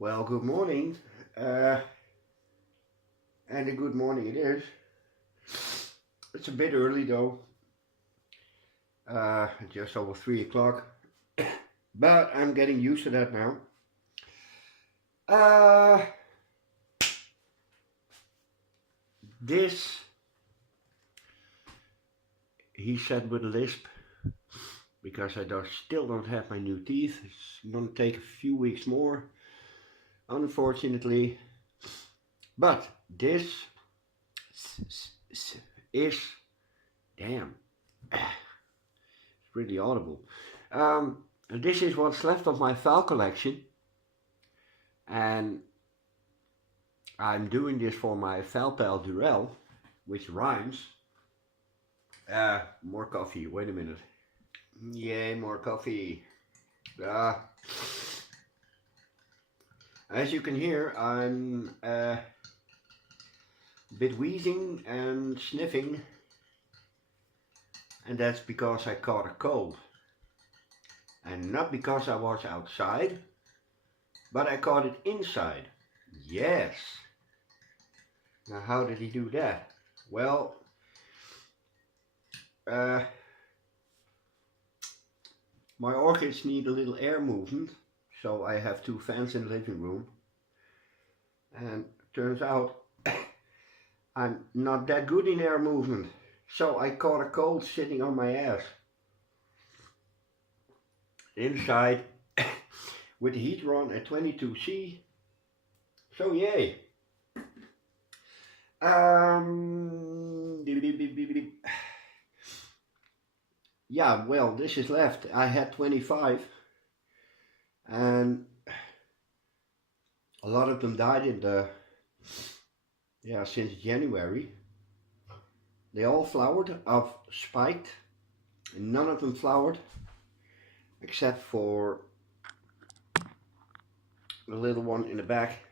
Well, good morning, uh, and a good morning it is. It's a bit early though, just over 3 o'clock, but I'm getting used to that now. Uh, this, he said with a lisp, because still don't have my new teeth. It's gonna take a few weeks more, unfortunately. But this is, damn, it's really audible. This is what's left of my Phal collection, and I'm doing this for my Phal pal Durrell, which rhymes. More coffee. Wait a minute. Yay, more coffee. Uh, as you can hear, I'm a bit wheezing and sniffing, and that's because I caught a cold. And not because I was outside, but I caught it inside. Yes. Now, how did he do that? Well, my orchids need a little air movement, so I have two fans in the living room. And turns out I'm not that good in air movement, so I caught a cold sitting on my ass. Inside, with the heater on at 22°C, so yay. Yeah, well, this is left. I had 25, and a lot of them died since January. They all flowered, I've spiked, and none of them flowered, except for the little one in the back,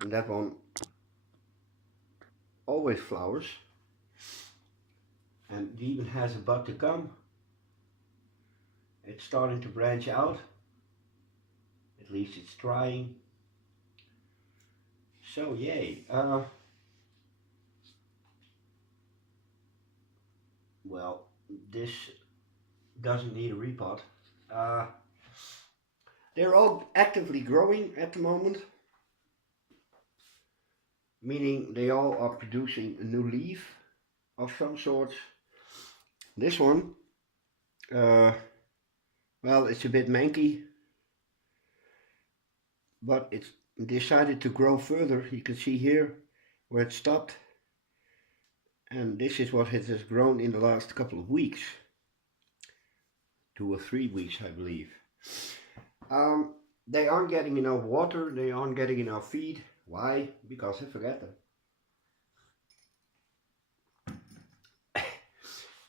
and that one always flowers, and it even has a bud to come. It's starting to branch out, at least it's trying, so yay. Well, this doesn't need a repot. They're all actively growing at the moment, meaning they all are producing a new leaf of some sort. This one, well, it's a bit manky, but it's decided to grow further. You can see here where it stopped, and this is what it has grown in the last couple of weeks, 2 or 3 weeks I believe. They aren't getting enough water, they aren't getting enough feed. Why? Because I forget them.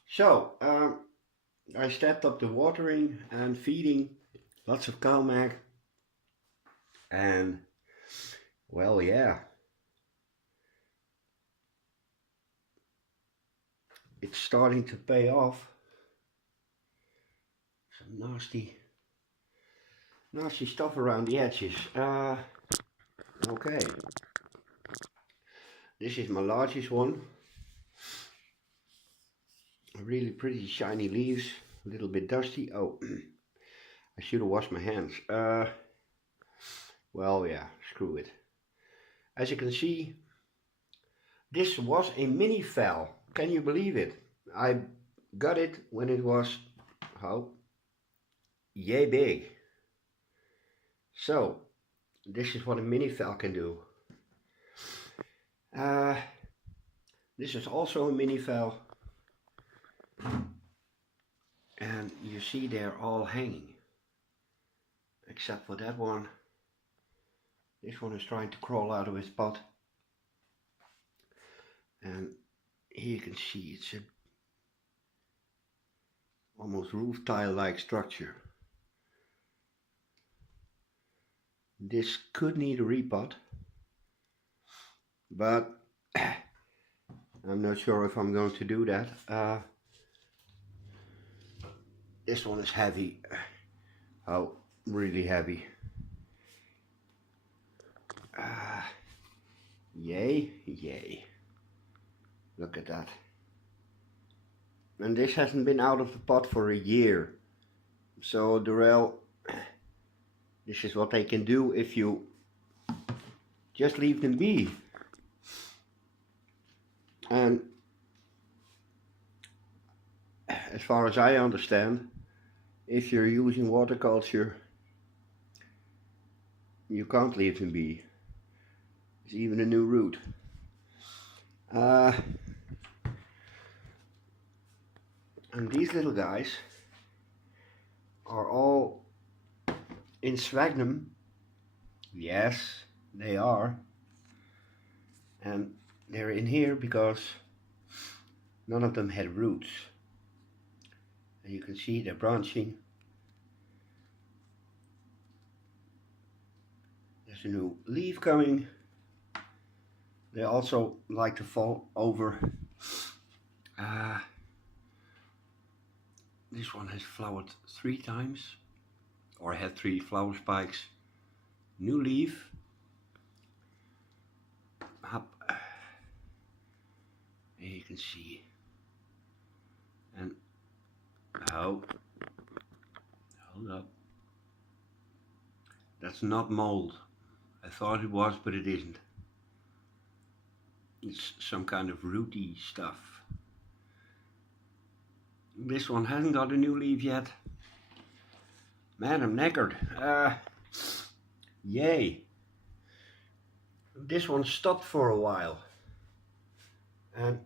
So, I stepped up the watering and feeding, lots of CalMag, and well, yeah, it's starting to pay off. Some nasty stuff around the edges. Okay, this is my largest one. Really pretty shiny leaves, a little bit dusty. Oh, I should have washed my hands. Well, yeah, screw it. As you can see, this was a mini Phal. Can you believe it? I got it when it was, how? Yay big. So, this is what a mini Phal can do. This is also a mini Phal. And you see they're all hanging. Except for that one. This one is trying to crawl out of its pot. And here you can see it's a almost roof tile like structure. This could need a repot, but I'm not sure if I'm going to do that. This one is heavy. Oh, really heavy. Yay, yay. Look at that. And this hasn't been out of the pot for a year. So Durrell, this is what they can do if you just leave them be. And as far as I understand, if you're using water culture, you can't leave them be. It's even a new root. And these little guys are all in sphagnum. Yes, they are. And they're in here because none of them had roots. And you can see they're branching. There's a new leaf coming. They also like to fall over. This one has flowered 3 times, or had 3 flower spikes. New leaf. Up. Here you can see. And hold up. That's not mold. I thought it was, but it isn't. It's some kind of rooty stuff. This one hasn't got a new leaf yet. Man, I'm knackered. Yay. This one stopped for a while. And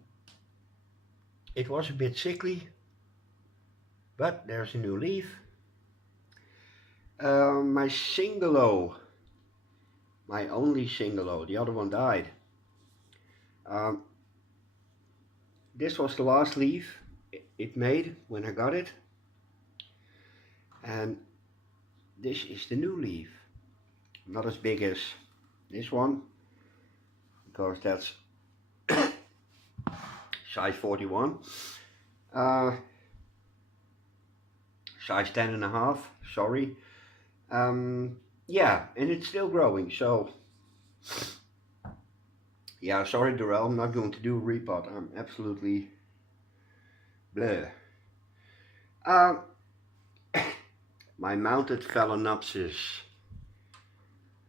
it was a bit sickly. But there's a new leaf. My Singolo. My only Singolo. The other one died. This was the last leaf it made when I got it, and this is the new leaf. Not as big as this one, because that's size 41, size 10.5, sorry. Yeah, and it's still growing, so yeah, sorry Durrell, I'm not going to do a repot. I'm absolutely bleh. My mounted Phalaenopsis,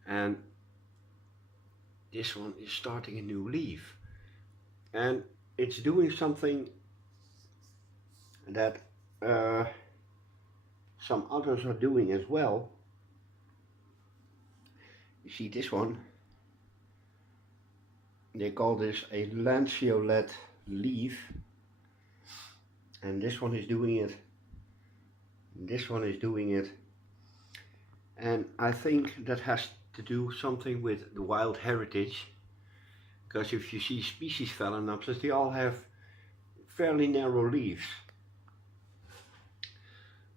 and this one is starting a new leaf, and it's doing something that some others are doing as well. You see this one, they call this a lanceolate leaf, and this one is doing it, this one is doing it, and I think that has to do something with the wild heritage, because if you see species Phalaenopsis, they all have fairly narrow leaves.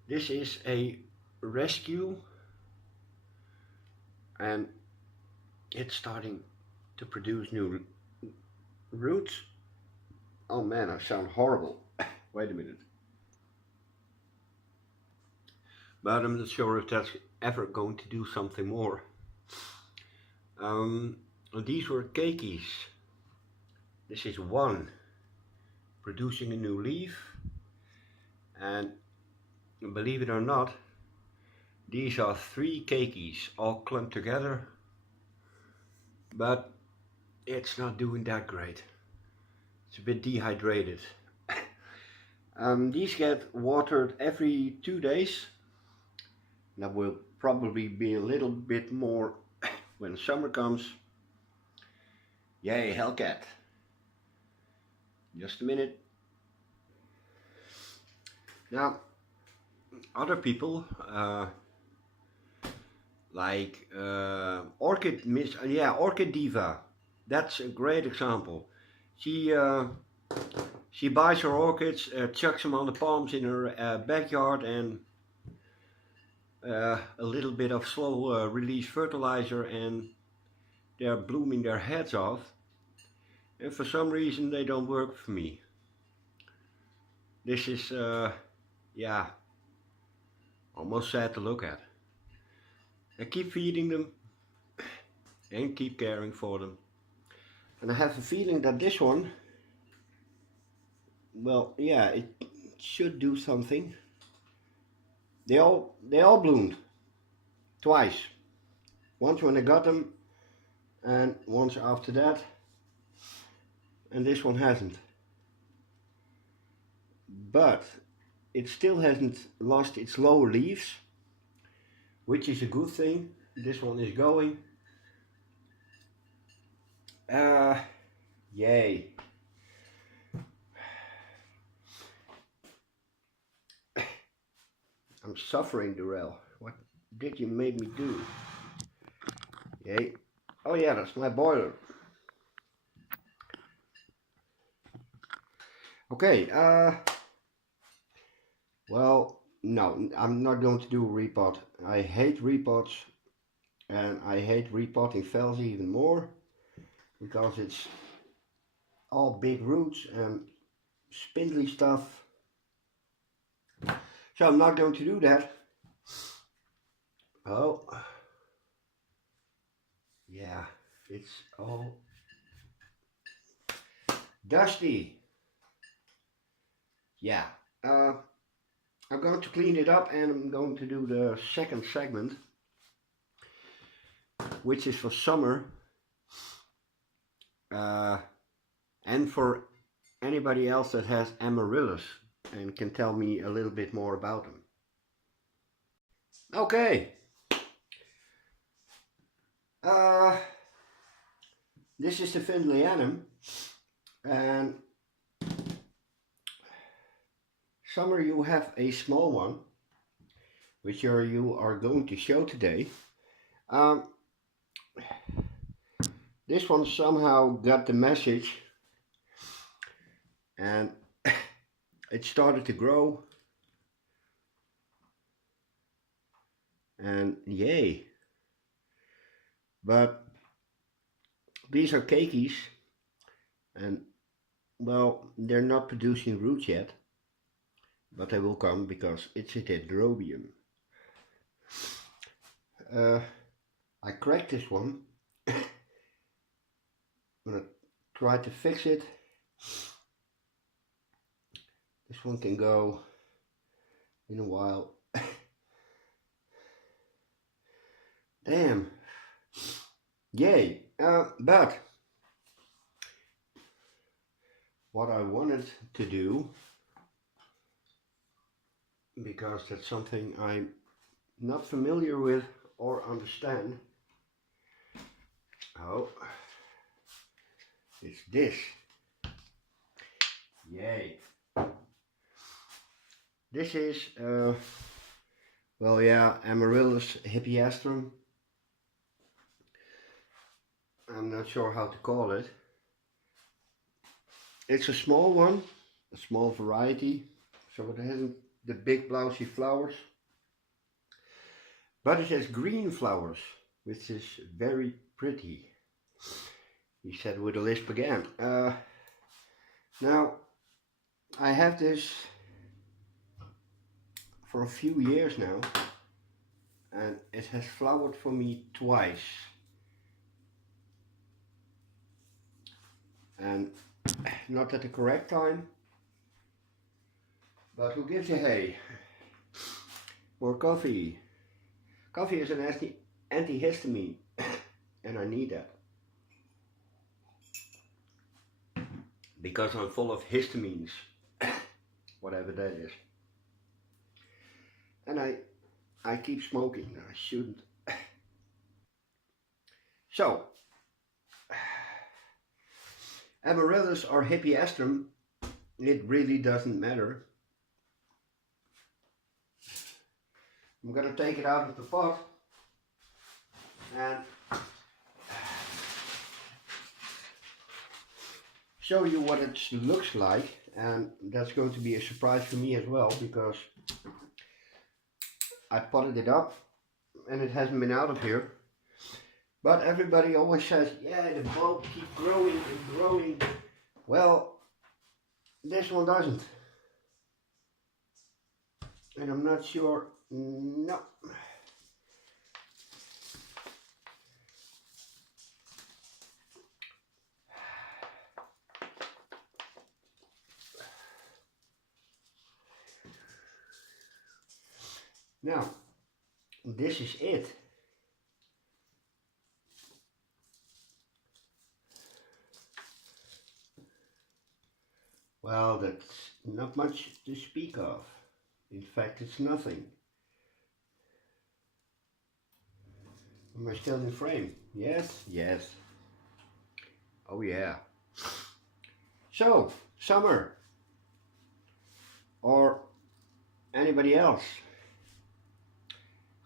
This is a rescue, and it's starting to produce new roots. Oh man, I sound horrible. Wait a minute. But I'm not sure if that's ever going to do something more. These were keikis. This is one producing a new leaf, and believe it or not, these are 3 keikis all clumped together, but it's not doing that great. It's a bit dehydrated. These get watered every 2 days. That will probably be a little bit more when summer comes. Yay, Hellcat. Just a minute. Now, other people, like Orchid Diva. That's a great example. She buys her orchids, chucks them on the palms in her backyard, and a little bit of slow release fertilizer, and they're blooming their heads off. And for some reason they don't work for me. This is yeah, almost sad to look at. I keep feeding them and keep caring for them, And I have a feeling that this one, well, yeah, it should do something. They all bloomed twice. Once when I got them, and once after that, and this one hasn't. But it still hasn't lost its lower leaves, which is a good thing. This one is going. Yay. I'm suffering, Durrell. What did you make me do? Yay. Oh yeah, that's my boiler. Okay, well, no, I'm not going to do a repot. I hate repots, and I hate repotting Phals even more, because it's all big roots and spindly stuff. So I'm not going to do that. Oh, yeah, it's all dusty. Yeah, I'm going to clean it up, and I'm going to do the second segment, which is for summer, and for anybody else that has Amaryllis and can tell me a little bit more about them. Okay. This is the Findlayanum, and summer you have a small one, which you are going to show today. This one somehow got the message, and it started to grow, and yay. But these are keikis, and well, they're not producing roots yet, but they will come because it's a dendrobium. I cracked this one. I'm gonna try to fix it. This one can go in a while. Damn. Yay. But what I wanted to do, because that's something I'm not familiar with or understand. Oh, it's this. Yay. This is, well, yeah, Amaryllis hippiastrum. I'm not sure how to call it. It's a small one, a small variety, so it hasn't the big blousy flowers, but it has green flowers, which is very pretty. He said with a lisp again. Now, I have this for a few years now, and it has flowered for me twice. And not at the correct time, but who gives a hey? More coffee. Coffee is an antihistamine, and I need that. Because I'm full of histamines, whatever that is. And I keep smoking, I shouldn't. So, Amaryllis or hippiastrum, it really doesn't matter. I'm gonna take it out of the pot and show you what it looks like, and that's going to be a surprise for me as well, because I potted it up and it hasn't been out of here. But everybody always says, yeah, the bulb keeps growing and growing. Well, this one doesn't. And I'm not sure, no. Now, this is it. Well, that's not much to speak of. In fact, it's nothing. Am I still in frame? Yes, yes. Oh yeah. So, summer. Or anybody else.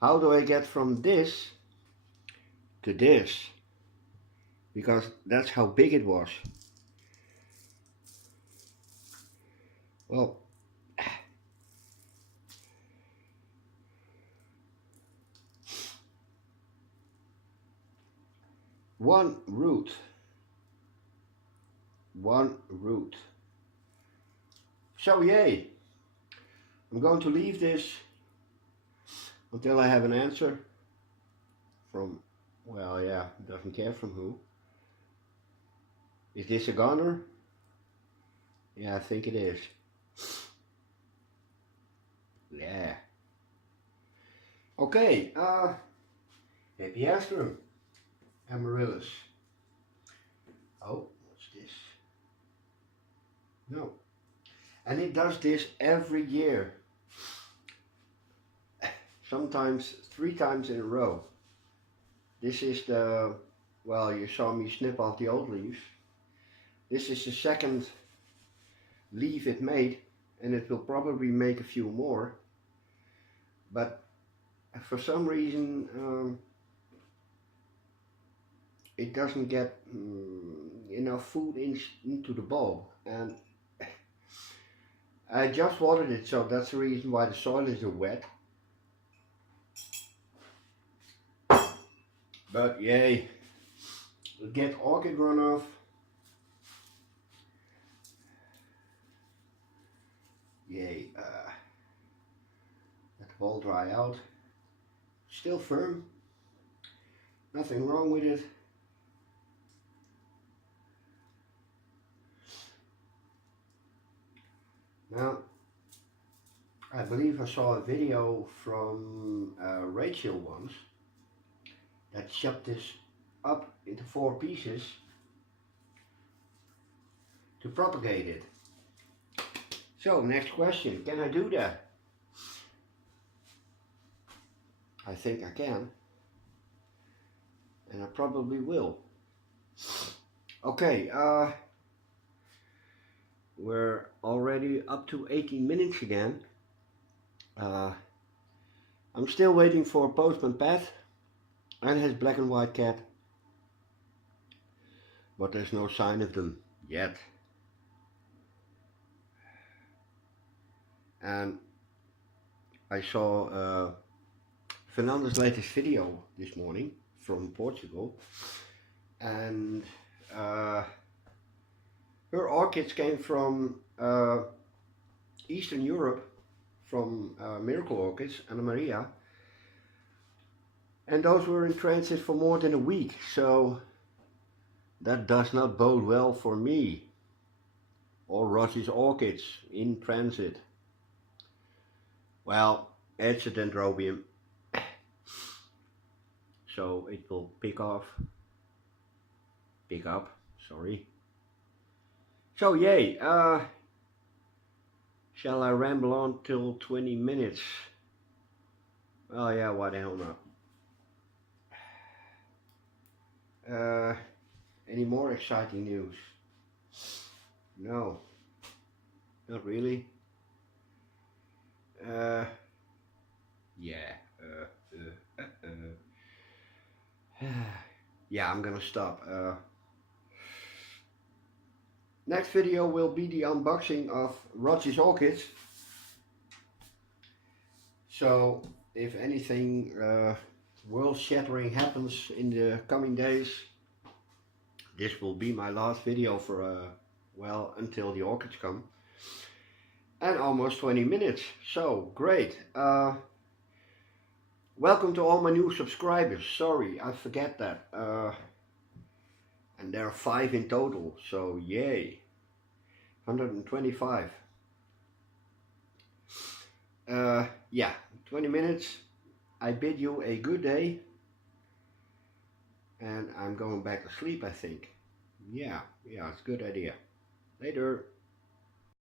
How do I get from this to this? Because that's how big it was. Well, one root. So yay, I'm going to leave this until I have an answer from, well yeah, doesn't care from who. Is this a goner? Yeah, I think it is. Yeah. Okay, happy astrum, Amaryllis. Oh, what's this? No. And it does this every year. Sometimes 3 times in a row. This is the, well, you saw me snip off the old leaves. This is the second leaf it made, and it will probably make a few more. But for some reason, it doesn't get enough food into the bulb. And I just watered it, so that's the reason why the soil is wet. But yay, we'll get orchid runoff. Yay, let the bulb dry out. Still firm, nothing wrong with it. Now, I believe I saw a video from Rachel once that chopped this up into 4 pieces to propagate it. So, next question, can I do that? I think I can, and I probably will. Okay, we're already up to 18 minutes again. I'm still waiting for Postman Pat and his black and white cat, but there's no sign of them yet. And I saw Fernanda's latest video this morning from Portugal, and her orchids came from Eastern Europe, from Miracle Orchids and Maria, and those were in transit for more than a week, so that does not bode well for me or Ross's orchids in transit. Well, it's a dendrobium, so it will pick up, sorry. So yay, shall I ramble on till 20 minutes? Oh yeah, why the hell not? Any more exciting news? No, not really. Yeah, I'm gonna stop. Next video will be the unboxing of Ross's orchids. So if anything world-shattering happens in the coming days, this will be my last video for well, until the orchids come. And almost 20 minutes, so great. Welcome to all my new subscribers. Sorry, I forget that. And there are 5 in total, so yay. 125. yeah, 20 minutes. I bid you a good day, and I'm going back to sleep, I think. Yeah, it's a good idea. Later.